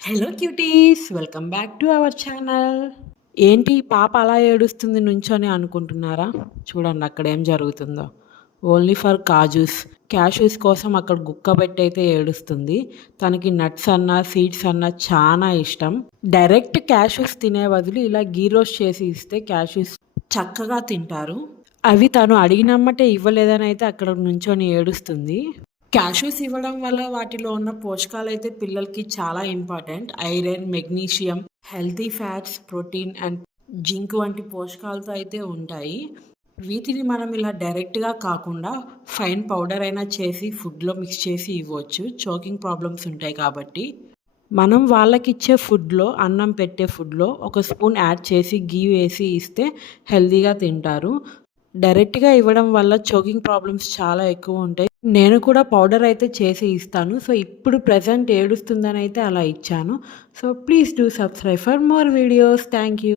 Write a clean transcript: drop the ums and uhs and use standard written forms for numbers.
Hello cuties! Welcome back to our channel. ఏంటి పాప అలా ఏడుస్తుంది నుంచొని అనుకుంటున్నారా? చూడండి అక్కడ ఏం జరుగుతుందో. Only for kajus. క్యాష్యూస్ కోసం అక్కడ గుక్కబెట్టయితే ఏడుస్తుంది. తనకి నట్స్ అన్నా, సీడ్స్ అన్నా చాలా ఇష్టం. డైరెక్ట్ క్యాష్యూస్ తినే బదులు ఇలా గీ రోస్ట్ చేసి ఇస్తే క్యాష్యూస్ చక్కగా తింటారు. అవి తను అడిగినమ్మటే ఇవ్వలేదని అయితే అక్కడ నుంచొని ఏడుస్తుంది. క్యాష్యూస్ ఇవ్వడం వల్ల వాటిలో ఉన్న పోషకాలైతే పిల్లలకి చాలా important. Iron, magnesium, healthy fats, protein and zinc వంటి పోషకాలతో అయితే ఉంటాయి. వీటిని మనం ఇలా డైరెక్ట్గా కాకుండా ఫైన్ పౌడర్ అయినా చేసి ఫుడ్లో మిక్స్ చేసి ఇవ్వచ్చు. చోకింగ్ ప్రాబ్లమ్స్ ఉంటాయి కాబట్టి. మనం వాళ్ళకిచ్చే ఫుడ్లో, అన్నం పెట్టే ఫుడ్లో ఒక స్పూన్ యాడ్ చేసి గీ వేసి ఇస్తే హెల్తీగా తింటారు. డైరెక్ట్గా ఇవ్వడం వల్ల చోకింగ్ ప్రాబ్లమ్స్ చాలా ఎక్కువ ఉంటాయి. నేను కూడా పౌడర్ అయితే చేసి ఇస్తాను. సో ఇప్పుడు ప్రెజెంట్ ఏడుస్తుందని అయితే అలా ఇచ్చాను. So please do subscribe for more videos. Thank you.